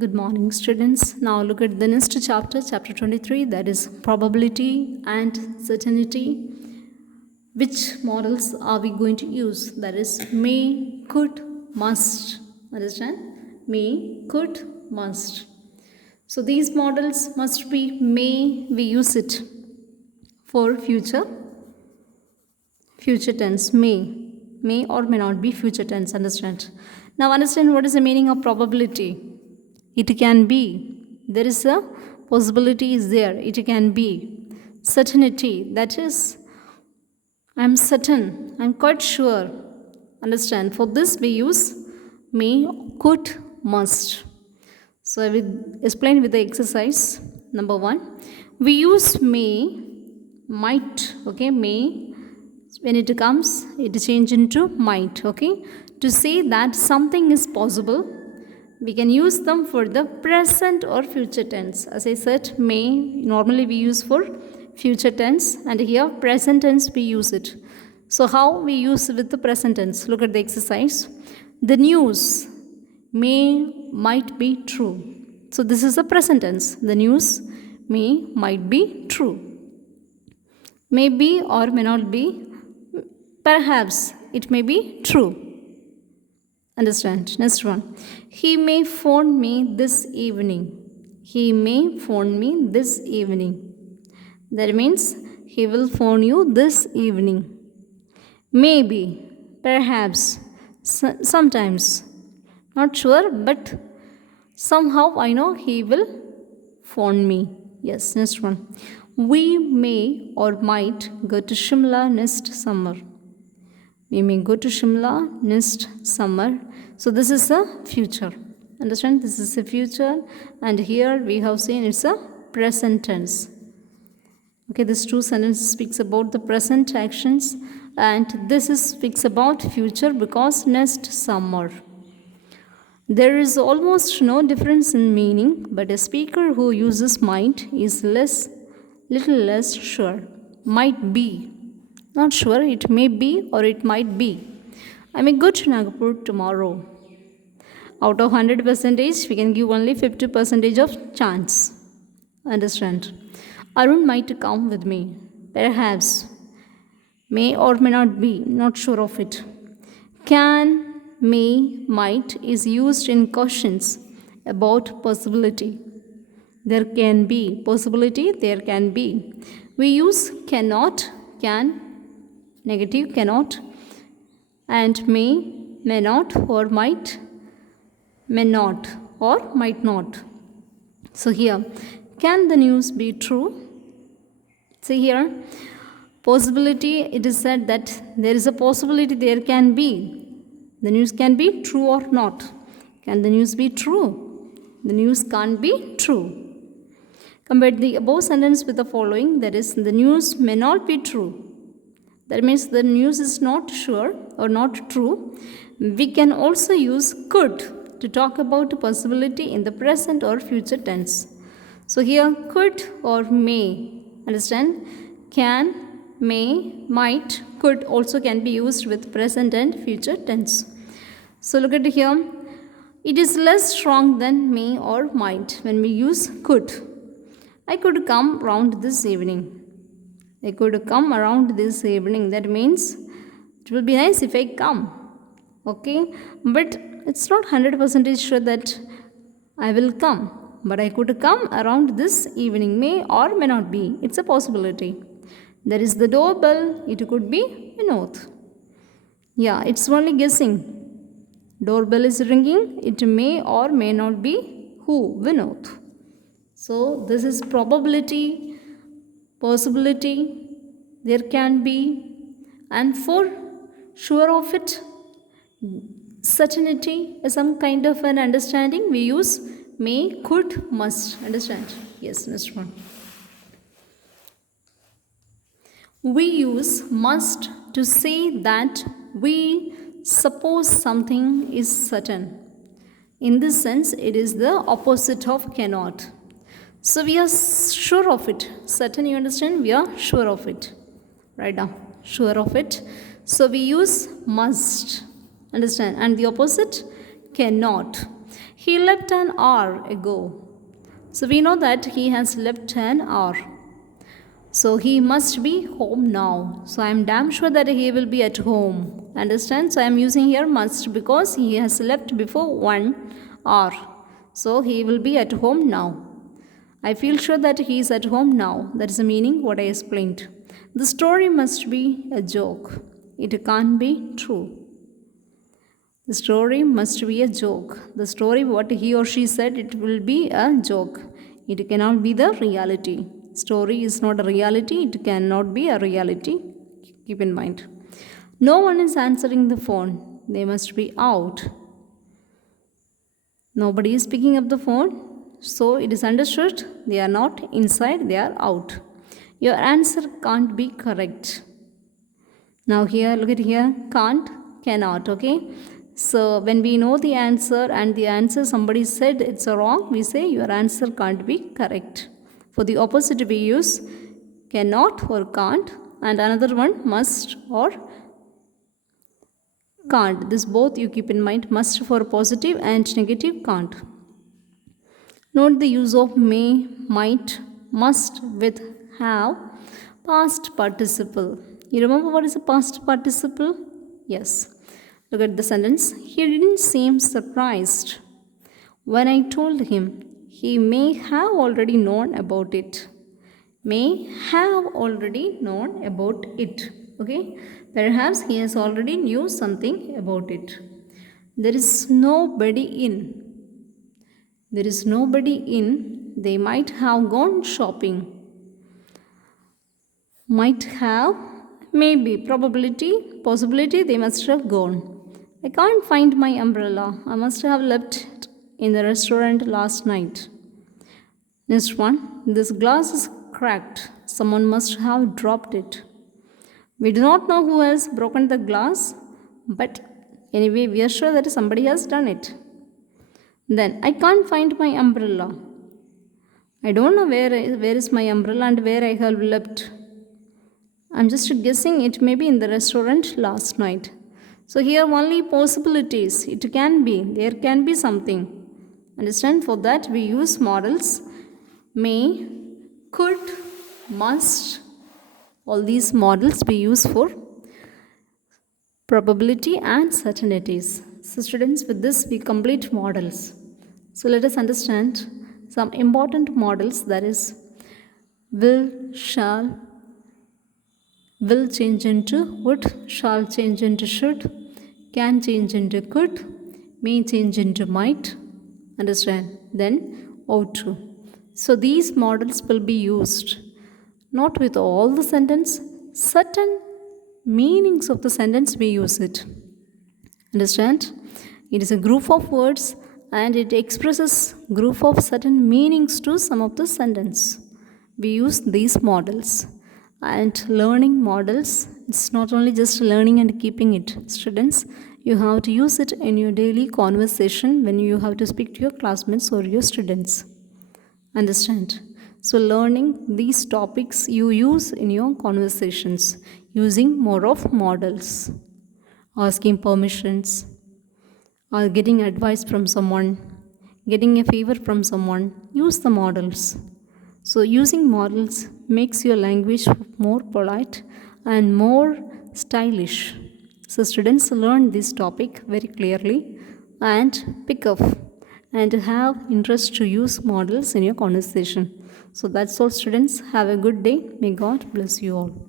Good morning, students. Now look at the next chapter, chapter 23, that is probability and certainty. Which models are we going to use? That is may, could, must. Understand? May, could, must. So these models must be may, we use it for future tense, may or may not be future tense. Understand? Now understand what is the meaning of probability. It can be. There is a possibility is there. It can be. Certainty, that is, I'm certain, I'm quite sure. Understand? For this we use may, could, must. So I will explain with the exercise. Number 1, we use may, might, okay, may, when it comes, it change into might, okay, to say that something is possible. We can use them for the present or future tense. As I said, may, normally we use for future tense, and here present tense we use it. So how we use with the present tense? Look at the exercise. The news may, might be true. So this is the present tense. The news may, might be true. May be or may not be. Perhaps it may be true. Understand? Next one. He may phone me this evening. He may phone me this evening. That means he will phone you this evening. Maybe, perhaps, sometimes. Not sure, but somehow I know he will phone me. Yes, next one. We may or might go to Shimla next summer. We may go to Shimla next summer. So this is a future. Understand? This is a future, and here we have seen it's a present tense. Okay, this two sentences speaks about the present actions, and this is speaks about future because next summer. There is almost no difference in meaning, but a speaker who uses might is little less sure. Might be. Not sure, it may be or it might be. I may go to Nagpur tomorrow. Out of 100%, we can give only 50% of chance. Understand? Arun might come with me. Perhaps. May or may not be. Not sure of it. Can, may, might is used in questions about possibility. There can be. Possibility, there can be. We use cannot, can, negative, cannot, and may not, or might, may not, or might not. So here, can the news be true? See here, possibility, it is said that there is a possibility there can be. The news can be true or not. Can the news be true? The news can't be true. Compare the above sentence with the following, that is, the news may not be true. That means the news is not sure or not true. We can also use could to talk about a possibility in the present or future tense. So here could or may. Understand? Can, may, might, could also can be used with present and future tense. So look at here. It is less strong than may or might when we use could. I could come round this evening. I could come around this evening. That means it will be nice if I come. Okay? But it's not 100% sure that I will come. But I could come around this evening. May or may not be. It's a possibility. There is the doorbell. It could be Vinod. Yeah, it's only guessing. Doorbell is ringing. It may or may not be who? Vinod. So this is probability, possibility, there can be, and for sure of it, certainty, some kind of an understanding, we use may, could, must. Understand? Yes, next one. We use must to say that we suppose something is certain. In this sense, it is the opposite of cannot. So we are sure of it. Certain, you understand? We are sure of it. Right now, sure of it. So we use must. Understand? And the opposite, cannot. He left an hour ago. So we know that he has left an hour. So he must be home now. So I am damn sure that he will be at home. Understand? So I am using here must because he has left before 1 hour. So he will be at home now. I feel sure that he is at home now. That is the meaning what I explained. The story must be a joke. It can't be true. The story must be a joke. The story what he or she said, it will be a joke. It cannot be the reality. Story is not a reality. It cannot be a reality. Keep in mind. No one is answering the phone. They must be out. Nobody is picking up the phone. So it is understood they are not inside, they are out. Your answer can't be correct. Now here, look at here, can't, cannot, okay? So when we know the answer and the answer somebody said it's wrong, we say your answer can't be correct. For the opposite we use cannot or can't, and another one must or can't. This both you keep in mind, must for positive and negative can't. Note the use of may, might, must with have, past participle. You remember what is a past participle? Yes. Look at the sentence. He didn't seem surprised when I told him. He may have already known about it. May have already known about it. Okay. Perhaps he has already knew something about it. There is nobody in. There is nobody in. They might have gone shopping. Might have, maybe, probability, possibility, they must have gone. I can't find my umbrella. I must have left it in the restaurant last night. Next one. This glass is cracked. Someone must have dropped it. We do not know who has broken the glass, but anyway, we are sure that somebody has done it. Then, I can't find my umbrella. I don't know where is my umbrella and where I have left. I'm just guessing it may be in the restaurant last night. So here only possibilities. It can be. There can be something. Understand? For that we use models. May, could, must. All these models we use for probability and certainties. So students, with this we complete models. So let us understand some important models, that is will, shall, will change into would, shall change into should, can change into could, may change into might. Understand? Then ought to. So these models will be used not with all the sentence, certain meanings of the sentence we use it. Understand? It is a group of words and it expresses group of certain meanings to some of the sentence. We use these models. And learning models, it's not only just learning and keeping it. Students, you have to use it in your daily conversation when you have to speak to your classmates or your students. Understand? So learning these topics you use in your conversations using more of models. Asking permissions, or getting advice from someone, getting a favor from someone, use the models. So using models makes your language more polite and more stylish. So students learn this topic very clearly and pick up and have interest to use models in your conversation. So that's all students. Have a good day. May God bless you all.